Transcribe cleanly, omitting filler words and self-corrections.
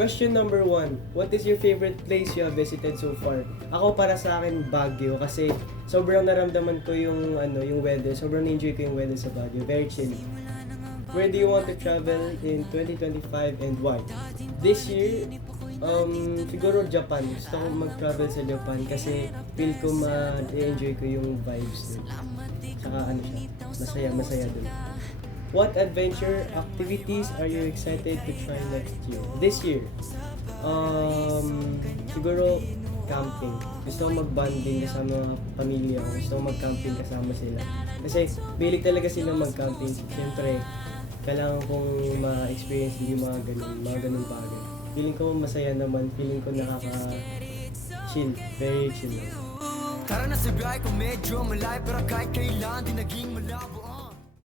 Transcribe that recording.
Question number 1. What is your favorite place you have visited so far? Ako para sa akin Baguio kasi sobrang naramdaman ko yung yung weather. Sobrang enjoy ko yung weather sa Baguio. Very chill. Where do you want to travel in 2025 and why? This year, siguro Japan. Gusto ko mag-travel sa Japan kasi feel ko ma-enjoy ko yung vibes dun. Saka masaya dun. What adventure activities are you excited to try next year? This year, siguro camping. Gusto ko mag-bonding kasama pamilya ko. Gusto ko mag-camping kasama sila. Kasi bilig talaga sila mag-camping. Siyempre, kailangan kong ma-experience yung mga ganun bagay. Feeling ko masaya naman. Feeling ko nakaka-chill. Very chill. Tara na sa biyahe ko medyo malayo pero kahit kailan di naging malabo.